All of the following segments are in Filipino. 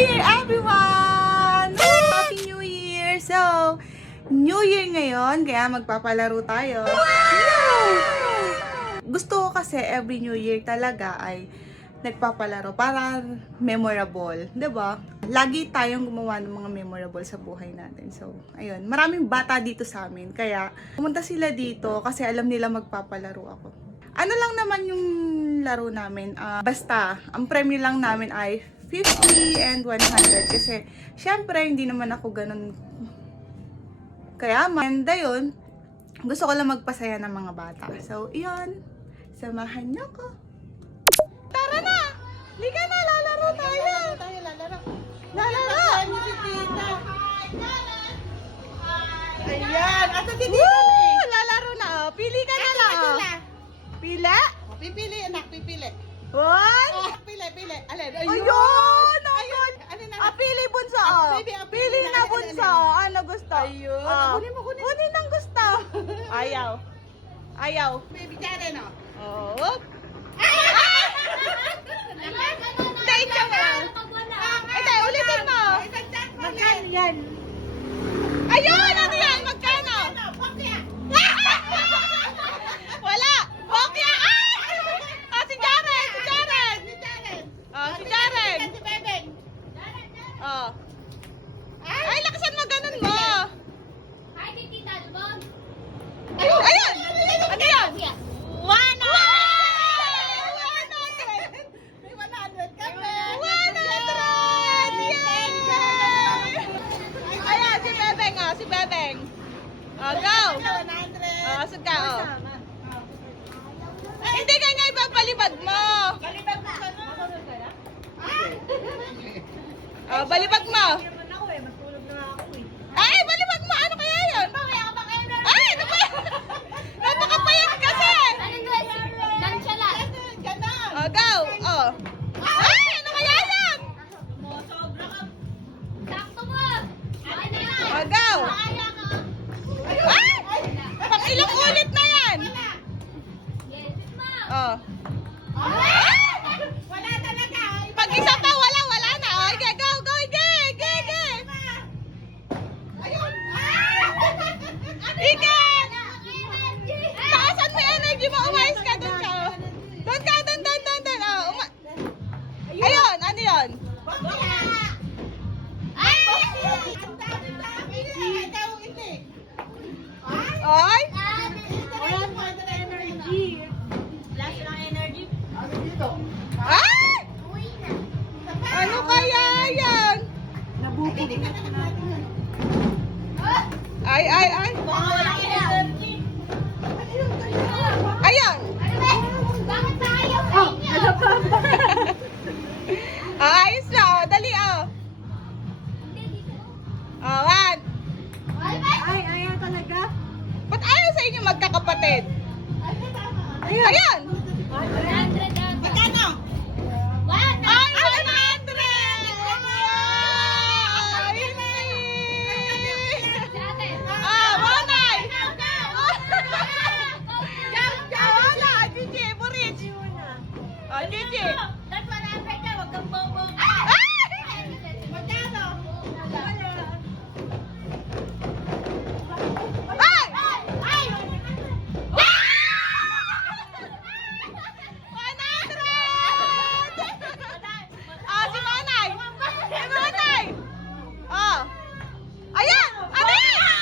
Year, everyone! Happy New Year! So, New Year ngayon, kaya magpapalaro tayo. Wow! Gusto ko kasi every New Year talaga ay nagpapalaro para memorable, 'di ba? Lagi tayong gumawa ng mga memorable sa buhay natin. So, ayun, maraming bata dito sa amin, kaya pumunta sila dito kasi alam nila magpapalaro ako. Ano lang naman yung laro namin, basta, ang premyo lang namin ay 50 and 100 kasi syempre hindi naman ako ganun kayaman. Yun, gusto ko lang magpasaya ng mga bata. So, iyon, samahan niyo ko. Tara na! Liga na, lalaro tayo! Lalaro! Ayan, ato dito Woo! Lalaro na, oh. Pili ka na lang, oh. Pila? Pipili, anak, pipili. One? Pili. Alin, Ayun! Ayun. Ano na? Pili bunso, oh. Pili Pili na bunso, oh. Ano gusto? Ayun. Oh. Kunin. Kunin ang gusto. Ayaw. Baby, dyan, no? Oh. Stay lang. Ito, ulitin mo. Magkano yan? Ayun! Ano yan? Magkano? Wala! Bokya! Ah, si Jaren! Si Jaren! Si Bebeng. Oh. Ay, lakasan mo, ganun mo. Ayun! Ano yan? 100! May 100 kami. 100! Yay! Ayan, si Bebeng, oh. Si Bebeng. Oh, go! 100. Oh, asod ka, oh. Hindi ka nga ipapalibag mo. Balibag mo ka na. Oh, balibag mo. Ay, balibag mo. Ano kaya yun? Ay, ano ba yun? Napakapayat kasi. Oh, go. Oh. Ay, ano kaya yun? Oh, go. Ay, pang ilang ulit na yan. Oh. Wala talaga. Pag isa pa, wala na. Oh, okay, go. Ige. Ayun. Ige. Taasan mo yung energy mo. Umayos ka. Doon ka. Doon. Oh, ayun, ano yun? Ikaw, hindi. Ay? Ay! Ano kaya yan? Ay. Ayun. Ayos na, oh. Dali, oh. Oh, one. Ba't ayaw sa inyo magkakapatid? Ayun. Magkano? Ay, 100! Monay! Wala, Gigi, Burich. Oh, Gigi. Magkano? Ay! 100! Ah, si Monay! Oh. Ayan! Ano yan?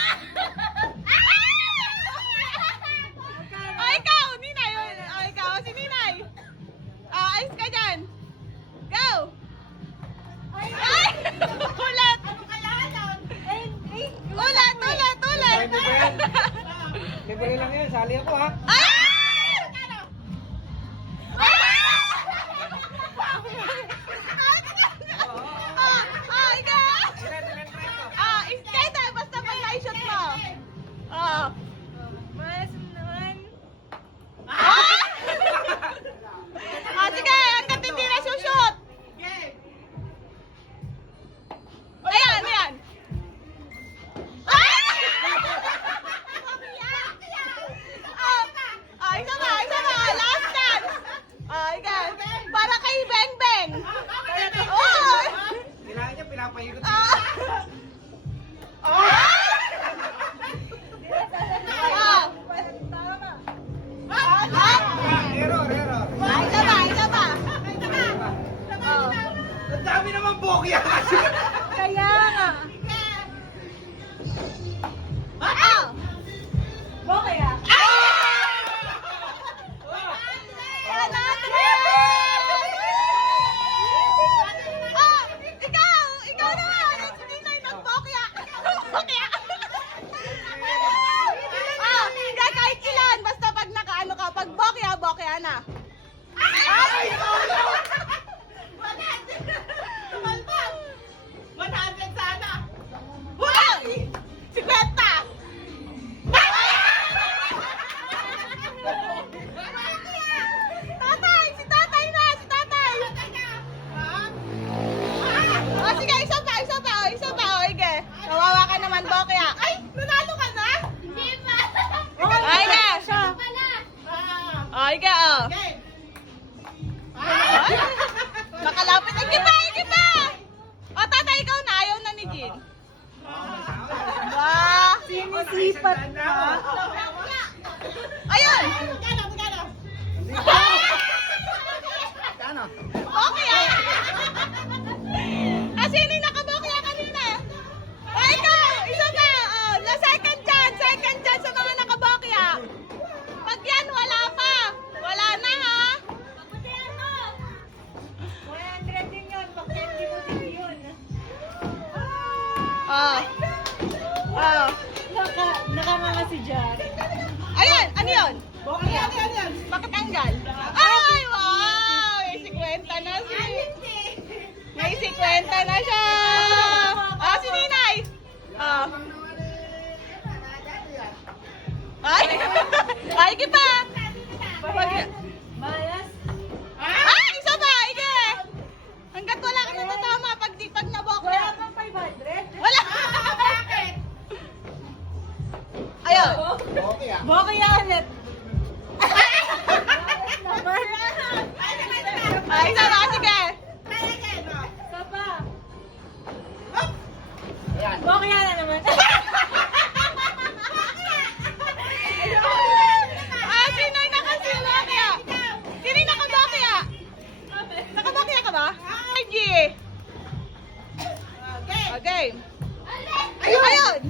Oh, ikaw, Ninay. Oh, ikaw, si Ninay. Ayos ka dyan. Go! Ay! Ulit! Ulit! Libre lang yan, sali ako ha. Ay! Ikaw! Kahit basta pag na-shoot mo. Sige, hanggat hindi na shoot. Ayan. pinapaikot. Error, error. Isa pa. Ang dami naman bokya kasi. Kaya nga. Bokya. Ikaw naman. Hindi na yung nagbokya. Bokya. Hindi, kahit ilan. Basta pag nakaano ka, pag bokya, bokya na. Ay! 100 sana. Hoy! 50! Tatay! Si tatay na! Si tatay! O sige, isa pa! O, ige. Kawawa ka naman, Bokya. Ay! Nanalo ka na? Hindi pa. Ay, ige! Pala. O, ige, o. Nakalapit. Ige pa! O, tatay, ikaw na. Ayaw na ni Jean. Wow! Sinisipat na. Ayun! Magkano? Ano? Bokya! Sino yung nakabokya kanina? O, ikaw! Isa pa! O, second chance sa mga nakabokya. Pag yan, wala pa. Wala na, ha? Pagputihan mo. 100 din yun, pag 20 mo din yun. Nakanganga si Jari. Ayan, ano yun? Bokya. Bakit tanggal? Ay, wow! May 50 na si... May 50 na siya! Si Ninay! Ay! Ay, ige pa! Bayas. Isa pa! Ige! Hanggat wala ka natatama pag nabok Wala na. pang 500. Wala! Ayun! Bokya. Bokya ulit. Isa pa! Sige! Isa pa. Ayan. Bokya na naman. Sino yung nakabokya? Sino yung nakabokya? Nakabokya ka ba? IG! Okay. Ayun!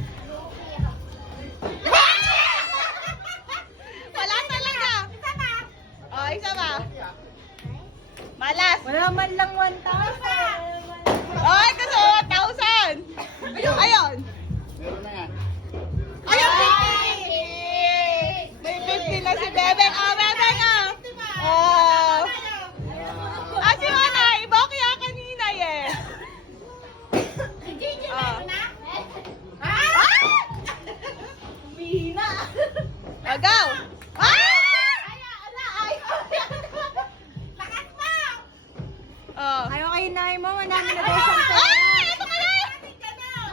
Wala talaga. Isa pa. Malas. Wala man lang 1,000. Ay, kasi 1,000. Ayun. Meron na yan. Ayun, 50. May 50 na si Bebeng. Bebeng, si Manay. Bokya kanina, eh. Humihina. Agaw. Ayaw kayo na mo, manami na daw siyang pera. Ito ka na!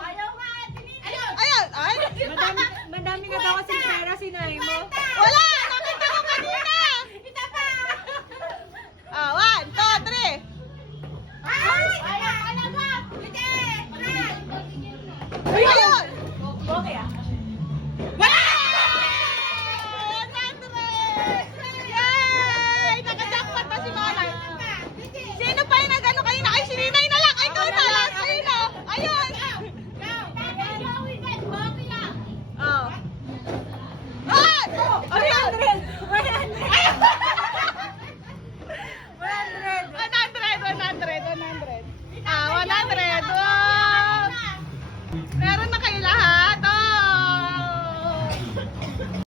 Ayun! Ay! Madami na daw kasi pera si Nay mo. Wala! Nakita ko kanina! 1, 2, 3. Ayun! Bokya. Wala! 100! Yay! Nakajackpot na si Manay. Sino pa yung nag-ano kanina? Ay, si Ninay na lang! Ay, ikaw na! Last kayo na! Ayun! Oh. Ayun! 100! 100! 100! 100! Wow!